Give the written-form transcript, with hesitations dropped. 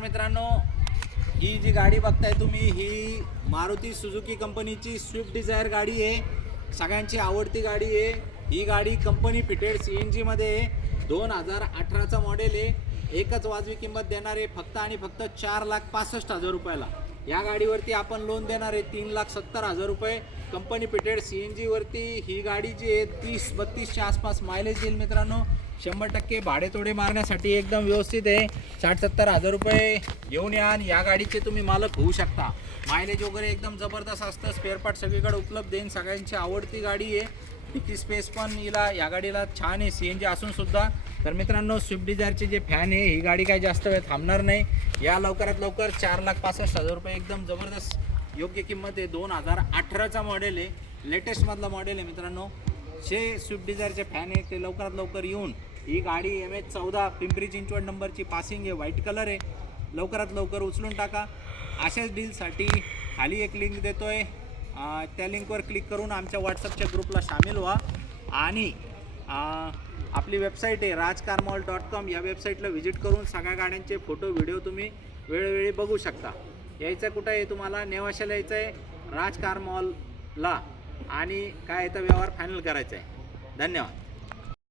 मित्रांनो, ही जी गाडी बघताय तुम्ही, ही मारुती सुझुकी कंपनीची स्विफ्ट डिझायर गाडी आहे. सगळ्यांची आवडती गाडी आहे. ही गाडी कंपनी फिटेड CNG मध्ये आहे. 2018चा मॉडेल आहे. एकच वाजवी किंमत देणार आहे, फक्त आणि फक्त 4,65,000 रुपयाला. या गाडीवरती आपण लोन देणार आहे 3,70,000 रुपये. कंपनी फिटेड CNG वरती ही गाडी जी आहे 30-32च्या आसपास मायलेज येईल मित्रांनो. 100% भाडेतोडे मारण्यासाठी एकदम व्यवस्थित आहे. 60-70,000 रुपये घेऊन या आणि या गाडीचे तुम्ही मालक होऊ शकता. मायलेज वगैरे एकदम जबरदस्त असतं. स्पेअर पार्ट सगळीकडे उपलब्ध आहे. सगळ्यांची आवडती गाडी आहे. डिकी स्पेस पण या गाडीला छान आहे CNG असून सुद्धा. तर मित्रांनो, स्विफ्ट डिझायरचे जे फॅन आहे, ही गाडी काही जास्त वेळ थांबणार नाही. या लवकरात लवकर 4,65,000 रुपये एकदम जबरदस्त योग्य किंमत आहे. 2018चा मॉडेल आहे, लेटेस्टमधला मॉडेल आहे मित्रांनो. जे स्विफ्ट डिझायरचे फॅन आहे ते लवकरात लवकर येऊन ही गाडी MH14 पिंपरी चिंचवड नंबरची पासिंग आहे, व्हाईट कलर आहे. लवकरात लवकर उचलून टाका. अशाच डीलसाठी खाली एक लिंक देतोय, त्या लिंकवर क्लिक करून आमच्या व्हॉट्सअपच्या ग्रुपला सामील व्हा. आणि आपली वेबसाईट आहे rajcarmall.com. या वेबसाईटला व्हिजिट करून सगळ्या गाड्यांचे फोटो व्हिडिओ तुम्ही वेळोवेळी बघू शकता. यायचं कुठं आहे तुम्हाला? नेवाशाला यायचं आहे, राज कार मॉलला. आणि काय याचा व्यवहार फायनल करायचा आहे. धन्यवाद.